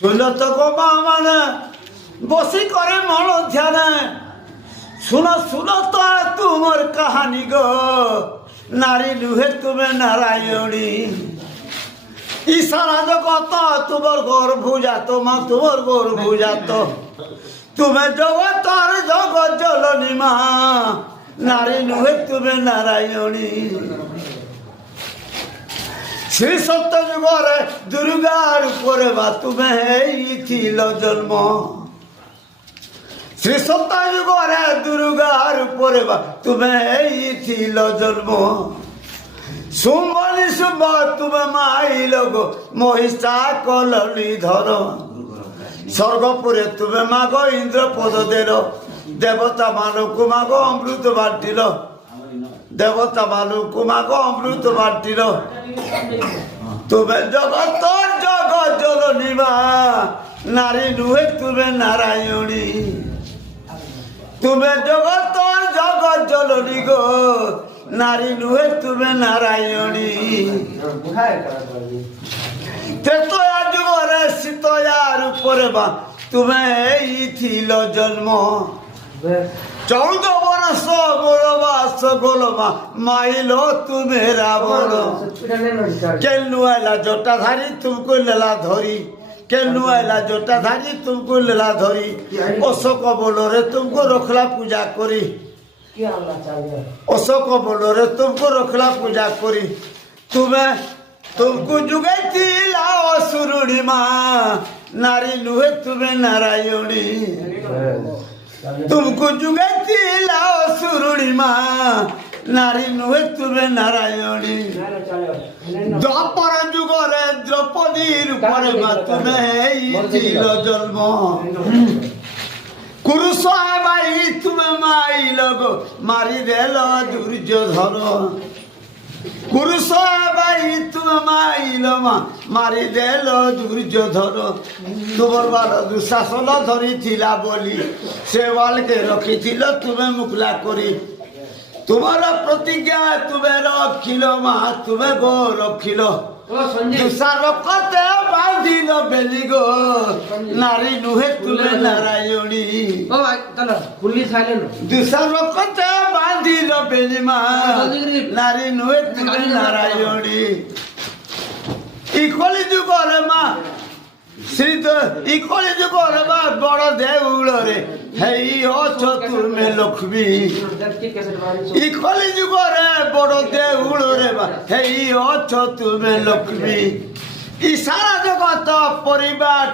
শুনল তো গো মা মানে বসি করে মন ধ্যানে শুনো শুনো তো তোমার কাহানি গো নারী লুহে তুমি নারায়ণী ইশারা জগত তোমার গর্ভ জাত মা তোমার গর্ভ জাত তুমি জগতর জগৎ জলনী মা নারী লুহে তুমি নারায়ণী শ্রী সত্য যুগরে দুর্গার উপরে বা তুমি হেইছিল জন্ম শ্রী সত্য যুগরে দুর্গার উপরে বা তুমি হেইছিল জন্ম শুম্ভনি শুম্ভ তুমি মাইল গো মহিষা কলনি ধর স্বর্গপুরে তুমি মাগ ইন্দ্র পদ দেল দেবতা মানুষ মাগ অমৃত বাটিল দেবতা মানুষ মাগ অমৃত বাটিল তুমি জগতর জগৎ জলনী মা নারী নুহে তুমি নারায়ণী তুমি জগতর জগৎ জলনী গো নারী নুহে তুমি নারায়ণী ত্রেতয়া যুগরে সীতয়ার উপরে বা তুমি এইছিল জন্ম 14 বর্ষ বনবাস গোলমা মাইল তুমি রাবণ কেলু আইলা জটাধারী তুমকু লেলা ধরি কেলু আইলা জটাধারী তুমকু লেলা ধরি অশোক বলরে তুমকু রখলা পূজা করি অশোক বলরে তুমকু রখলা পূজা করি তুমি तुमको जुगाई लाओ सुरुणी माँ नारी नुहे तुम्हें नारायणी तुमको जुगाई लाओ सुरुणी माँ नारी नुहे तुम्हें नारायणी द्वापर जुगरे द्रौपदी रूपरे माँ तुम्हें जन्म कुरुष भाई तुम्हें माई लगो मारी देलो दुर्योधन कुरुष भाई तुम माइल मारी देल दुर्योधन तुमर बाल दुशासन धरी थिला बोली से बाल के रखी तुम्हें मुखला करी तुम्हारा प्रतिज्ञा तुम्हें रखिल मा तुम्हें गो रखिल दुशारकते बांधिल बेली गो नारी नुहे तुम्हें नारायणी दुशारकते बांधिल बेली मा नारी नुहे तुम्हें नारायणी इकली जुगरे मा श्री इकली जुगरे मा बड़ देउलरे हेई अछ तुमे लक्ष्मी इकली जुगरे बड़ देउलरे मा हेई अछ तुमे लक्ष्मी इशारा जगत परिवार